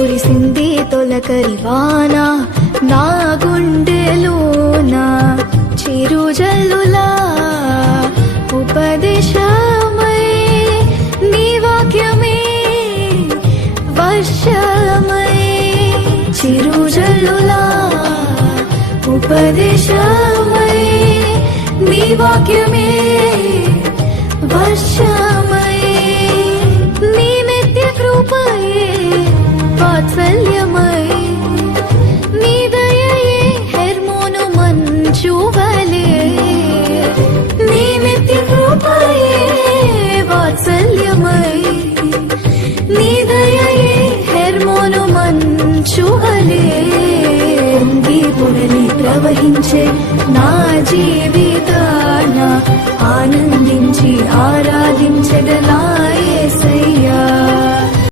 కురిసింది తొలకరివాన నా గుండెలోన చిరుజల్లులా ఉపదేశమై నీ వాక్యమే వర్షమై చిరుజల్లులా ఉపదేశమై నీ వాక్యమే వర్షమై నీ నిత్య కృపయే వాత్సల్యమై నీ దయయే హెర్మోను మంచువలే నీ నిత్య కృపయే వాత్సల్యమై నీ దయయే హెర్మోను మంచువలే పొంగి పొరలి ప్రవహించే నా జీవితాన ఆనందించి ఆరాధించగలా